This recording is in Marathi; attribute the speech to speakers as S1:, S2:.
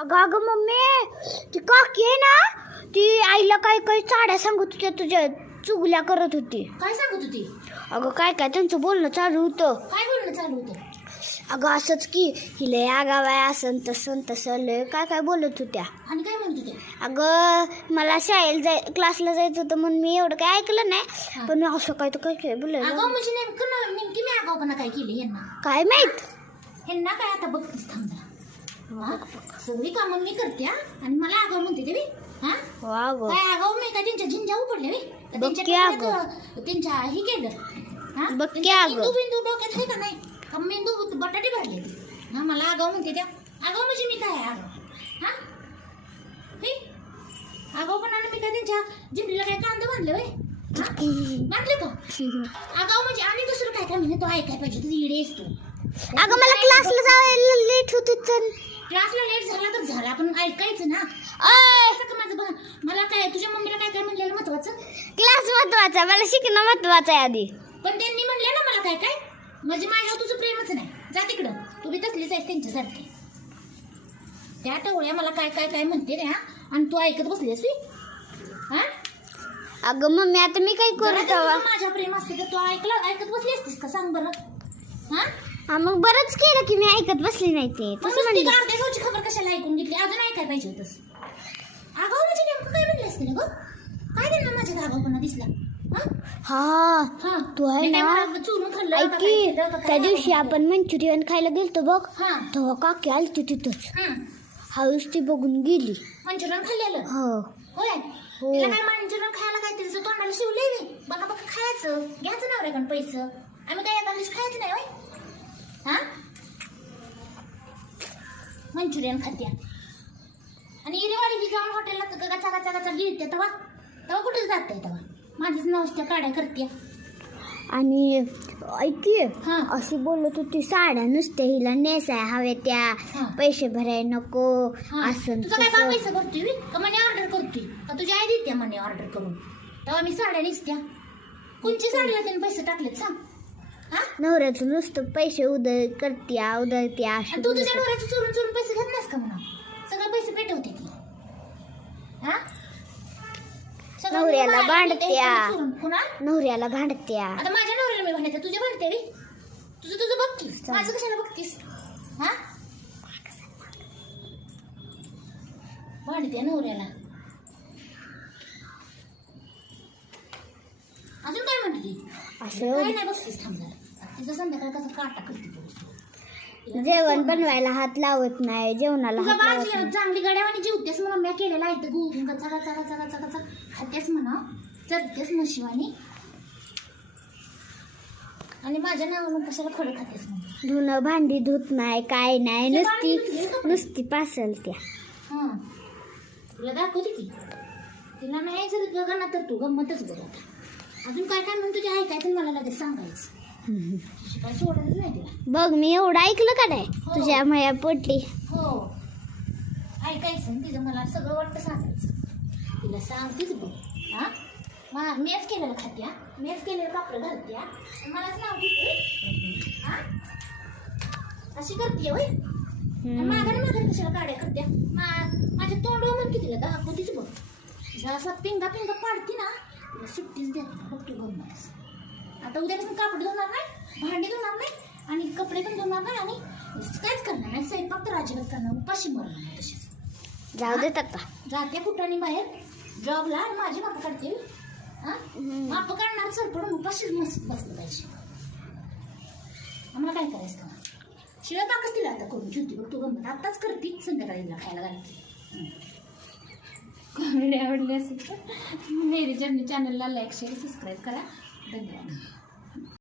S1: अगं अगं मम्मी ती काकी आहे ना ती आईला काय काय चाड्या सांगत होत्या तुझ्या चुगल्या करत होती.
S2: काय सांगत होती?
S1: अगं काय काय त्यांचं बोलणं चालू होतं.
S2: काय बोलणं चालू होतं?
S1: अगं असंच की हिले आगाव आहे असं तसं तसं लय काय काय बोलत होत्या.
S2: आणि काय म्हणत होते
S1: अगं मला शाळेला जाय क्लासला जायचं होतं म्हणून मी एवढं काय ऐकलं नाही पण मी असं काय तर काय काय
S2: अगाव म्हणजे नेमकं ना नेमकी मी आगावपणा काय केली यांना
S1: काय माहीत?
S2: ह्यांना काय आता बघतीस थांब जरा. हा? सगळी कामं मी करते हा? आणि मला आगाव म्हणते ते बी. हा
S1: वा गं.
S2: काय आगाव मी काय त्यांच्या झिंजा उपडल्या बी? का
S1: बघ
S2: त्यांच्या
S1: की.
S2: डोक्यात, त्यांच्या हे केलं हा?
S1: बघ की
S2: त्यांच्या
S1: अगं.
S2: मेंदू बिंदू डोक्यात आहे का नाही का मेंदू बटाटे भरले हा मला आगाव म्हणते त्या आगाव म्हणजे मी काय आगाव हा हे? आगावपणाने मी काय त्यांच्या जिंकलीला काय कांदे बांधले वय बांधले का आगाव म्हणजे आणि दुसरं काय काय म्हणे तो ऐकाय पाहिजे तुझी इडे तू
S1: अगं मला क्लासला जायला लेट होत तर
S2: क्लासला लेट झाला तर झाला पण ऐकायचं ना. असं का माझं मला काय तुझ्या मम्मीला काय काय म्हणलेलं महत्वाचं?
S1: क्लास महत्त्वाचा मला शिकणं महत्वाचं आहे आधी.
S2: पण त्यांनी म्हणले ना मला काय काय? म्हणजे माझ्यावर तुझं प्रेमच नाही. जा तिकडं. तू बी तसलीच आहेस त्यांच्यासारखी. त्या टवळ्या मला काय काय काय म्हणते रे हा? आणि तू ऐकत बसलीस ती हा?
S1: अगं मम्मी आता मी काय
S2: जरा
S1: करू
S2: जर
S1: तेव्हा
S2: माझ्या प्रेम असते तर तू ऐकलं ऐकत बसली असतीस का? सांग बरं. हा?
S1: हा मग बरंच केलं की मी ऐकत बसली नाही ते. तसं म्हणली.
S2: अर्ध्या गावची खबर कशाला ऐकून घेतली? अजून ऐकाय पाहिजे होतंस आगाव म्हणजे नेमकं काय म्हणले असते ना गं? काय त्यांना माझ्यात आगावपणा दिसला? हा?
S1: हा तू आहे
S2: मी काय
S1: ना
S2: म्हणाल, चुरून खाल्लं
S1: ऐक की?
S2: काय
S1: त्या दिवशी? आपण मंचुरियन खायला गेलतो बघ.
S2: हा.
S1: तेव्हा काकी आलती तिथंच.
S2: हं.
S1: हळूच ती बघून गेली.
S2: मंचुरियन खाल्लेलं
S1: हो.
S2: होय?
S1: हो.
S2: तिला काय मंचुरियन खायला काय तिचं तोंडाला शिवले नाही बघा बघा खायचं. घ्यायचं नवऱ्याकडून पैसे. आम्ही काय एका दिवशी खायचं नाही होय? मंचुरियन खात्या आणि इरेवाडी जाऊन हॉटेलला गचा गचा गचा गिळते तेव्हा तेव्हा कुठे जाते तेव्हा माझीच नवसत्या काड्या करते
S1: आणि ऐक
S2: हा.
S1: अशी बोलत होती साड्या नुसत्या हिला नेसाय हव्या त्या
S2: हा.
S1: पैसे भराय नको
S2: हा.
S1: असं
S2: तुझा काय बाप
S1: तसं.
S2: पैसे करतोय बी? का मनी ऑर्डर करतोय का तुझी आई देते मनी ऑर्डर करून तेव्हा मी साड्या निसत्या कोणची साडीला त्याने पैसे टाकलेत सांग हा
S1: नवऱ्याचं नुसतं पैसे उदय करत्या उदळत्या
S2: आणि तू तुझ्या. नवऱ्याचे चोरून चोरून पैसे घेत नाहीस का म्हणा सगळे पैसे पेटवते ती. हा? सगळं
S1: नवऱ्याला
S2: देते
S1: भांडत्या.
S2: इकडे चोरून. कुणा?
S1: नवऱ्याला भांडत्या.
S2: आता माझ्या नवऱ्याला मी भांडते तुझ्या भांडते रे तुझं तुझं बघतीस. माझं कशाला बघतीस? हा? भांडते नवऱ्याला. अजून काय म्हणते? ती
S1: असं
S2: काय नाही बसतीस थांब जरा. तिचं संध्याकाळ कसं काटा करते तू
S1: जेवण बनवायला हात लावत नाही जेवणाला
S2: तुझा चांगली गड्यावानी जीवतेस म्हणून मी केलेला आहे गु चगा चगा चगा चगा चगा खातेस म्हणा. चरतेस म्हशिवानी. आणि माझ्या नावानं कशाला खडं खातेस
S1: धुणं भांडी धुत नाही काय नाही.
S2: ते
S1: नुसती? नुसती पासलत्या
S2: हां. तुला दाखवते की. तिला नाही जर बघा तर तू गंमतच आता. अजून काय काय म्हणून तुझ्या ऐकायचं मला लगेच सांगायचं. तुझी सोडायचं नाही तिला
S1: बघ मी एवढं ऐकलं का नाही?
S2: हो.
S1: तुझ्या माया पोटली
S2: हो. ऐकायचं आणि तिचं मला सगळं वाटतं सांगायचं. तिला सांगतेच बघ. हा? मा मीच केलेलं खात्या. मीच केलेलं कापडं घालत्या. मलाच नाव घेते हा? अशी करते होय? माघारी माघारी कशाला काड्या करत्या? मा माझ्या तोंडावर म्हण की तिला दाखवतीच बघ. जरा असा पिंगा पिंगा पाडती ना तिला सुट्टीच देत नाही. बघ तू गमत आता उद्यापासून कापड धुणार नाही भांडी धुणार नाही आणि कपडे पण धुणार नाही आणि काहीच करणार नाही. स्वयंपाक तर अजिबात करणार उपाशी मरणार नाही तशीच.
S1: जाऊ देत आता.
S2: जाते फुटाने बाहेर? जॉबला आणि माझी माप काढते हा? माप काढणार सर पडून उपाशीच मस्त बसलं पाहिजे. आम्हाला काय करायचं? शिवाय पाकच तिला आता करून ठेवते बघ तू गंमत. आत्ताच करते संध्याकाळी तिला खायला घालते. कॉमेडी आवडली असेल तर? मेरी जर्नी चॅनलला लाईक शेअर सबस्क्राईब करा. 真的